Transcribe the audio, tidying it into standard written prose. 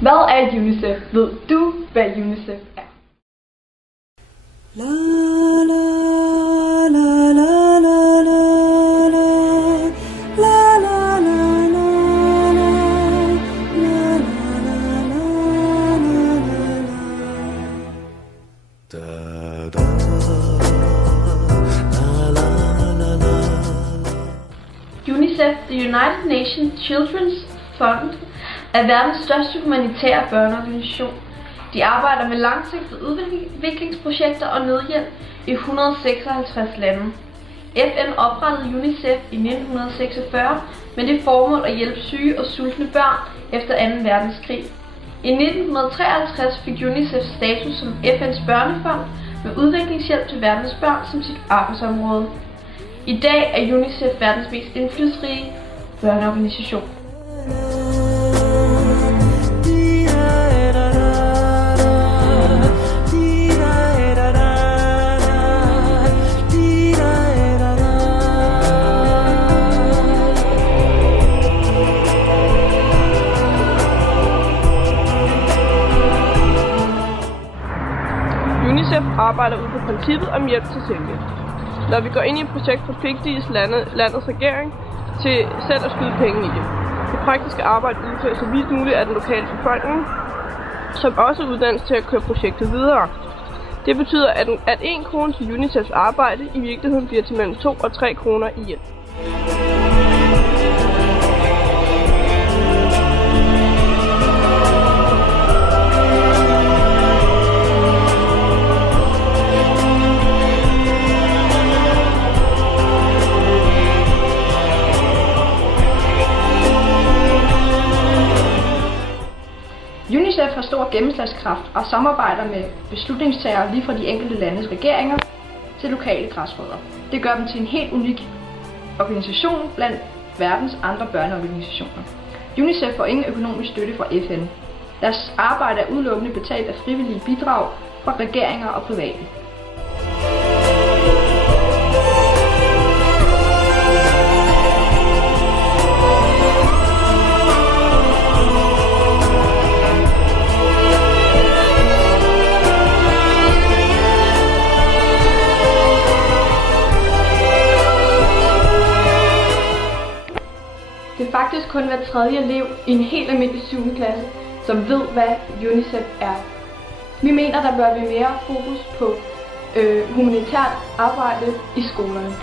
Hvad er UNICEF? Ved du, hvad UNICEF er? La la la la la la la la la la UNICEF, the United Nations Children's Fund, er verdens største humanitære børneorganisation. De arbejder med langsigtede udviklingsprojekter og nødhjælp i 156 lande. FN oprettede UNICEF i 1946 med det formål at hjælpe syge og sultne børn efter 2. verdenskrig. I 1953 fik UNICEF status som FN's børnefond med udviklingshjælp til verdens børn som sit arbejdsområde. I dag er UNICEF verdens mest indflydelsesrige børneorganisation. UNICEF arbejder ud på princippet om hjælp til selvhjælp. Når vi går ind i et projekt, forpligtes landets regering til selv at skyde penge i det. Det praktiske arbejde udføres så vidt muligt af den lokale befolkning, som også uddannes til at køre projektet videre. Det betyder, at 1 krone til UNICEFs arbejde i virkeligheden bliver til mellem 2 og 3 kroner i hjælp. UNICEF har stor gennemslagskraft og samarbejder med beslutningstagere lige fra de enkelte landes regeringer til lokale græsrødder. Det gør dem til en helt unik organisation blandt verdens andre børneorganisationer. UNICEF får ingen økonomisk støtte fra FN. Deres arbejde er udelukkende betalt af frivillige bidrag fra regeringer og private. Det er faktisk kun hver 3. elev i en helt almindelig 7. klasse, som ved, hvad UNICEF er. Vi mener, der bør være mere fokus på humanitært arbejde i skolerne.